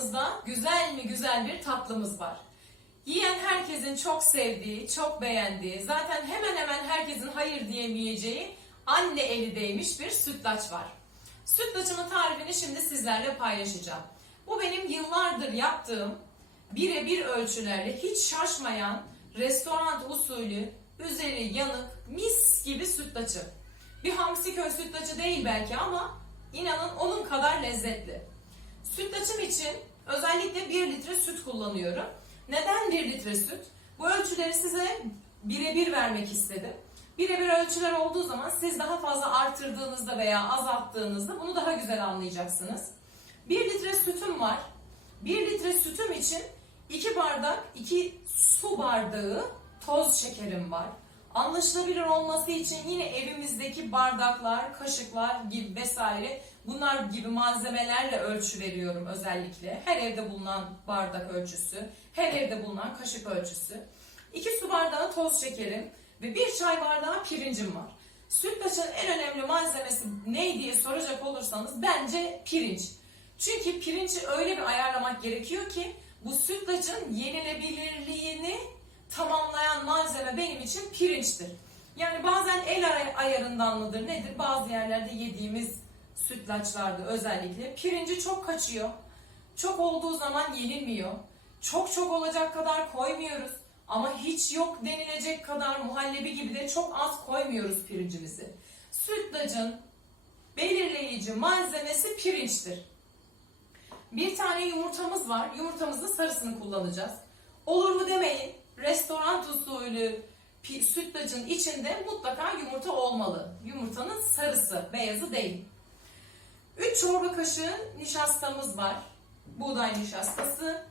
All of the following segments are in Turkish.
mutfağımızda güzel mi güzel bir tatlımız var. Yiyen herkesin çok sevdiği, çok beğendiği, zaten hemen hemen herkesin hayır diyemeyeceği anne eli değmiş bir sütlaç var. Sütlaçımın tarifini şimdi sizlerle paylaşacağım. Bu benim yıllardır yaptığım birebir ölçülerle hiç şaşmayan restoran usulü üzeri yanık mis gibi sütlaçım. Bir Hamsiköy sütlaçı değil belki ama inanın onun kadar lezzetli. Sütlaçım için özellikle 1 litre süt kullanıyorum. Neden 1 litre süt? Bu ölçüleri size birebir vermek istedim. Birebir ölçüler olduğu zaman siz daha fazla artırdığınızda veya azalttığınızda bunu daha güzel anlayacaksınız. 1 litre sütüm var. 1 litre sütüm için 2 bardak, 2 su bardağı toz şekerim var. Anlaşılabilir olması için yine evimizdeki bardaklar, kaşıklar gibi vesaire bunlar gibi malzemelerle ölçü veriyorum özellikle. Her evde bulunan bardak ölçüsü, her evde bulunan kaşık ölçüsü. 2 su bardağı toz şekerim ve 1 çay bardağı pirincim var. Sütlaçın en önemli malzemesi ne diye soracak olursanız bence pirinç. Çünkü pirinci öyle bir ayarlamak gerekiyor ki bu sütlacın yenilebilirliğini tamamlayan malzeme benim için pirinçtir. Yani bazen el ay- ayarından mıdır nedir bazı yerlerde yediğimiz sütlaçlarda özellikle pirinci çok kaçıyor. Çok olduğu zaman yenilmiyor. Çok çok olacak kadar koymuyoruz. Ama hiç yok denilecek kadar muhallebi gibi de çok az koymuyoruz pirincimizi. Sütlacın belirleyici malzemesi pirinçtir. Bir tane yumurtamız var. Yumurtamızın sarısını kullanacağız. Olur mu demeyin. Restoran usulü sütlacın içinde mutlaka yumurta olmalı. Yumurtanın sarısı, beyazı değil. 3 çorba kaşığı nişastamız var. Buğday nişastası.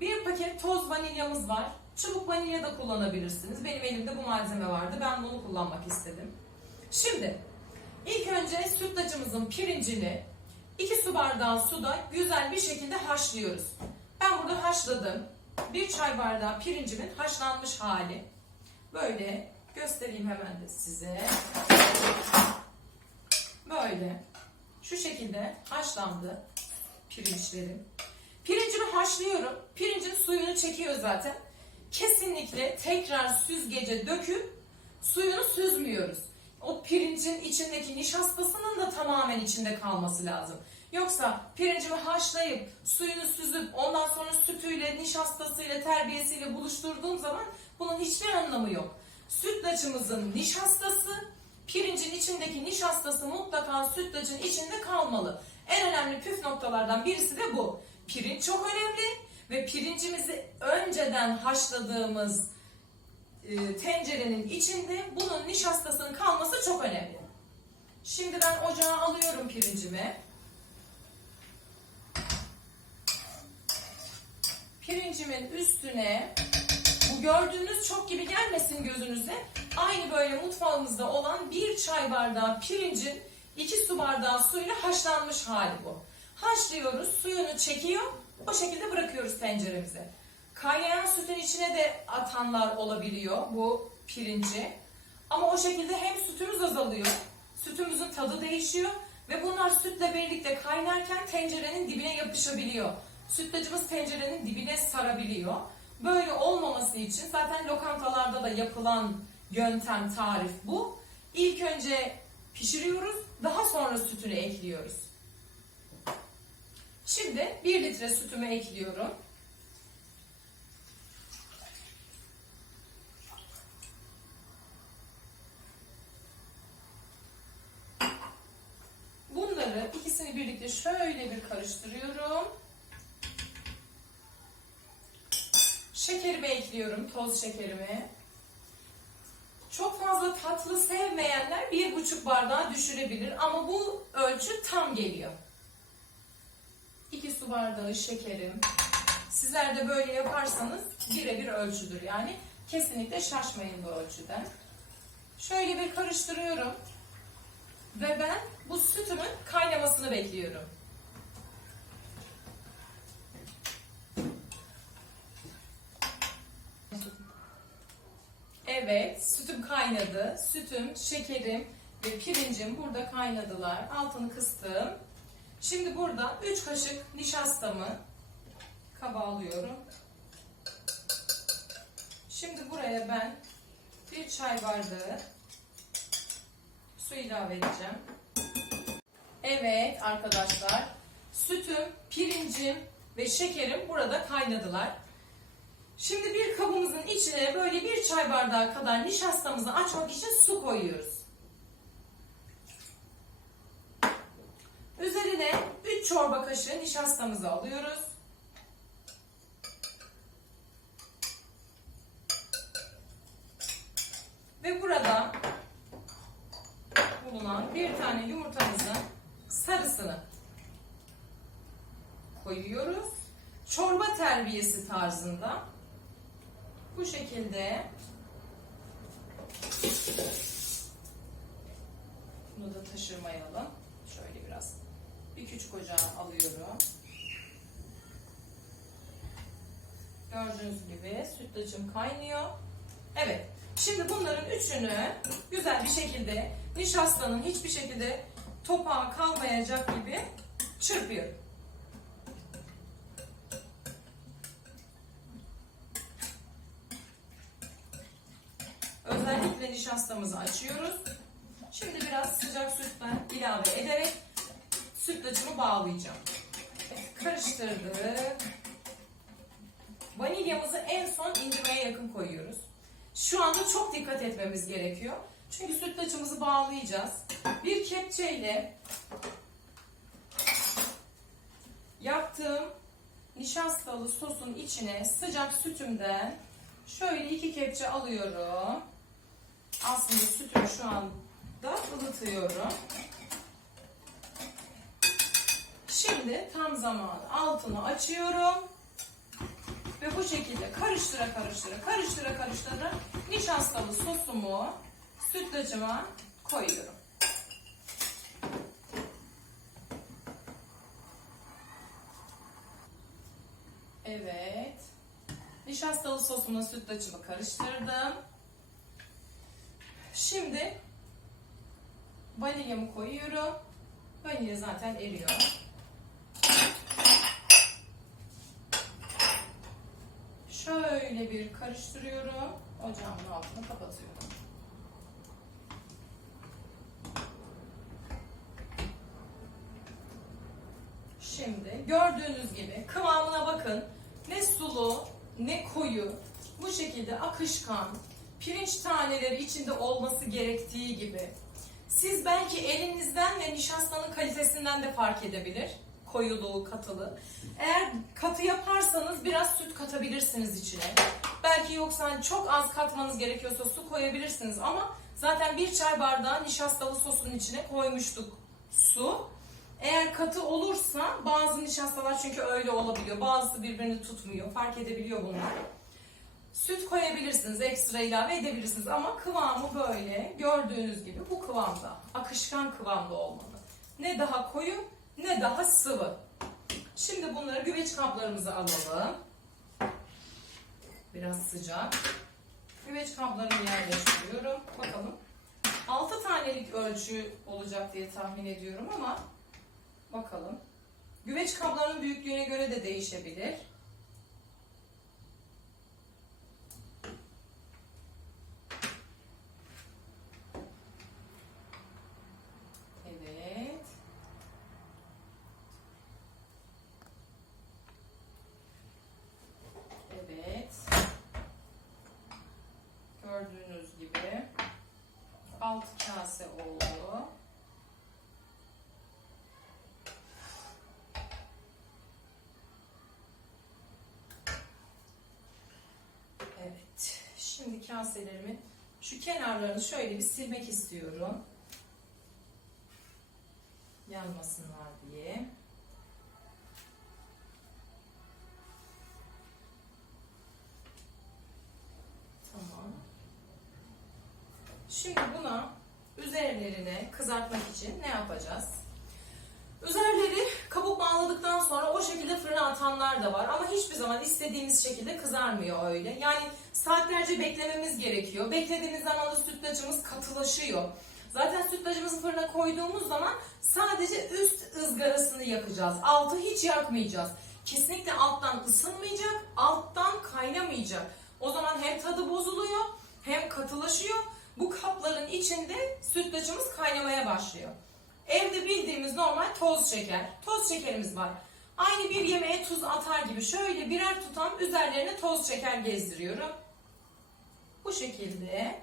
Bir paket toz vanilyamız var. Çubuk vanilya da kullanabilirsiniz. Benim elimde bu malzeme vardı. Ben bunu kullanmak istedim. Şimdi ilk önce sütlacımızın pirincini 2 su bardağı suda güzel bir şekilde haşlıyoruz. Ben burada haşladım. Bir çay bardağı pirincimin haşlanmış hali. Böyle göstereyim hemen de size. Böyle. Şu şekilde haşlandı pirinçlerim. Pirincimi haşlıyorum. Pirincin suyunu çekiyor zaten. Kesinlikle tekrar süzgece döküp suyunu süzmüyoruz. O pirincin içindeki nişastasının da tamamen içinde kalması lazım. Yoksa pirincimi haşlayıp suyunu süzüp ondan sonra sütüyle, nişastasıyla, terbiyesiyle buluşturduğum zaman bunun hiçbir anlamı yok. Sütlaçımızın nişastası, pirincin içindeki nişastası mutlaka sütlacın içinde kalmalı. En önemli püf noktalardan birisi de bu. Pirinç çok önemli ve pirincimizi önceden haşladığımız e, tencerenin içinde bunun nişastasının kalması çok önemli. Şimdi ben ocağa alıyorum pirincimi. Pirincimin üstüne gördüğünüz çok gibi gelmesin gözünüze. Aynı böyle mutfağımızda olan bir çay bardağı pirincin iki su bardağı suyla haşlanmış hali bu. Haşlıyoruz, suyunu çekiyor, o şekilde bırakıyoruz tenceremize. Kaynayan sütün içine de atanlar olabiliyor bu pirinci. Ama o şekilde hem sütümüz azalıyor, sütümüzün tadı değişiyor ve bunlar sütle birlikte kaynarken tencerenin dibine yapışabiliyor. Sütlacımız tencerenin dibine sarabiliyor. Böyle olmaması için zaten lokantalarda da yapılan yöntem, tarif bu. İlk önce pişiriyoruz, daha sonra sütünü ekliyoruz. Şimdi 1 litre sütümü ekliyorum. Bunları ikisini birlikte şöyle bir karıştırıyorum. Şekerimi ekliyorum, toz şekerimi. Çok fazla tatlı sevmeyenler bir buçuk bardağa düşürebilir ama bu ölçü tam geliyor. 2 su bardağı şekerim. Sizler de böyle yaparsanız birebir ölçüdür yani. Kesinlikle şaşmayın bu ölçüden. Şöyle bir karıştırıyorum. Ve ben bu sütümün kaynamasını bekliyorum. Evet, sütüm kaynadı. Sütüm, şekerim ve pirincim burada kaynadılar. Altını kıstım. Şimdi burada 3 kaşık nişastamı kaba alıyorum. Şimdi buraya ben bir çay bardağı su ilave edeceğim. Evet arkadaşlar, sütüm, pirincim ve şekerim burada kaynadılar. Şimdi bir kabımızın içine böyle bir çay bardağı kadar nişastamızı açmak için su koyuyoruz. Üzerine 3 çorba kaşığı nişastamızı alıyoruz. Ve burada bulunan bir tane yumurtamızın sarısını koyuyoruz. Çorba terbiyesi tarzında bu şekilde bunu da taşırmayalım. Şöyle biraz bir küçük ocağa alıyorum. Gördüğünüz gibi sütlacım kaynıyor. Evet. Şimdi bunların üçünü güzel bir şekilde nişastanın hiçbir şekilde topağı kalmayacak gibi çırpıyorum. Özellikle nişastamızı açıyoruz. Şimdi biraz sıcak sütten ilave ederek sütlacımı bağlayacağım. Evet, karıştırdık. Vanilyamızı en son indirmeye yakın koyuyoruz. Şu anda çok dikkat etmemiz gerekiyor. Çünkü sütlacımızı bağlayacağız. Bir kepçeyle yaptığım nişastalı sosun içine sıcak sütümden şöyle iki kepçe alıyorum. Aslında sütümü şu anda ılıtıyorum. Şimdi tam zamanı altını açıyorum. Ve bu şekilde karıştıra karıştıra karıştıra karıştıra nişastalı sosumu sütlacıma koyuyorum. Evet. Nişastalı sosumla sütlacımı karıştırdım. Şimdi vanilyamı koyuyorum. Vanilya zaten eriyor. Şöyle bir karıştırıyorum. Ocağımın altını kapatıyorum. Şimdi gördüğünüz gibi kıvamına bakın. Ne sulu ne koyu. Bu şekilde akışkan, pirinç taneleri içinde olması gerektiği gibi. Siz belki elinizden ve nişastanın kalitesinden de fark edebilir. Koyuluğu, katılı. Eğer katı yaparsanız biraz süt katabilirsiniz içine. Belki yoksa hani çok az katmanız gerekiyorsa su koyabilirsiniz ama zaten bir çay bardağı nişastalı sosun içine koymuştuk su. Eğer katı olursa bazı nişastalar çünkü öyle olabiliyor. Bazısı birbirini tutmuyor. Fark edebiliyor bunlar. Süt koyabilirsiniz, ekstra ilave edebilirsiniz ama kıvamı böyle gördüğünüz gibi bu kıvamda, akışkan kıvamda olmalı. Ne daha koyu ne daha sıvı. Şimdi bunları güveç kaplarımıza alalım. Biraz sıcak. Güveç kaplarımı yerleştiriyorum. Bakalım. 6 tanelik ölçü olacak diye tahmin ediyorum ama bakalım. Güveç kaplarının büyüklüğüne göre de değişebilir. Evet. Evet. Gördüğünüz gibi 6 kase oldu. Evet. Şimdi kaselerimin şu kenarlarını şöyle bir silmek istiyorum. Yanmasınlar diye. Tamam. Şimdi buna üzerlerine kızartmak için ne yapacağız? Üzerleri kabuk bağladıktan sonra o şekilde fırına atanlar da var ama hiçbir zaman istediğimiz şekilde kızarmıyor öyle. Yani saatlerce beklememiz gerekiyor. Beklediğimiz zaman da sütlacımız katılaşıyor. Zaten sütlacımızı fırına koyduğumuz zaman sadece üst ızgarasını yakacağız. Altı hiç yakmayacağız. Kesinlikle alttan ısınmayacak, alttan kaynamayacak. O zaman hem tadı bozuluyor hem katılaşıyor. Bu kapların içinde sütlacımız kaynamaya başlıyor. Evde bildiğimiz normal toz şeker. Toz şekerimiz var. Aynı bir yemeğe tuz atar gibi şöyle birer tutam üzerlerine toz şeker gezdiriyorum. Bu şekilde.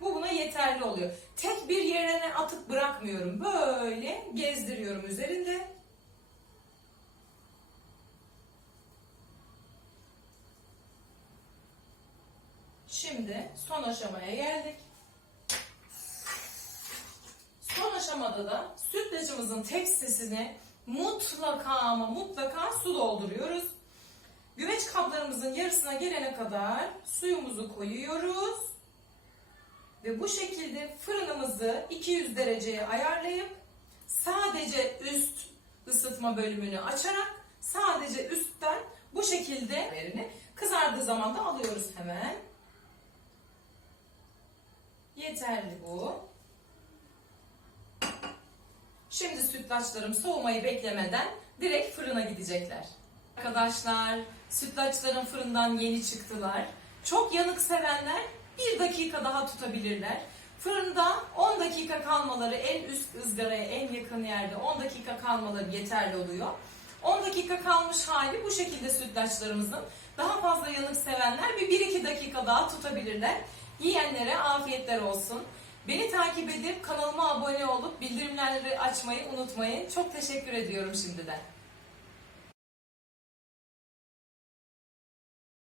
Bu buna yeterli oluyor. Tek bir yerine atıp bırakmıyorum. Böyle gezdiriyorum üzerinde. Şimdi son aşamaya geldik. Son aşamada da sütlacımızın tepsisine mutlaka ama mutlaka su dolduruyoruz. Güveç kaplarımızın yarısına gelene kadar suyumuzu koyuyoruz. Ve bu şekilde fırınımızı 200 dereceye ayarlayıp sadece üst ısıtma bölümünü açarak sadece üstten bu şekilde verini kızardığı zaman da alıyoruz hemen. Yeterli bu. Şimdi sütlaçlarım soğumayı beklemeden direkt fırına gidecekler. Arkadaşlar sütlaçlarım fırından yeni çıktılar. Çok yanık sevenler bir dakika daha tutabilirler. Fırında 10 dakika kalmaları en üst ızgaraya en yakın yerde 10 dakika kalmaları yeterli oluyor. 10 dakika kalmış hali bu şekilde sütlaçlarımızın. Daha fazla yanık sevenler bir 1-2 dakika daha tutabilirler. Yiyenlere afiyetler olsun. Beni takip edip kanalıma abone olup bildirimleri açmayı unutmayın. Çok teşekkür ediyorum şimdiden.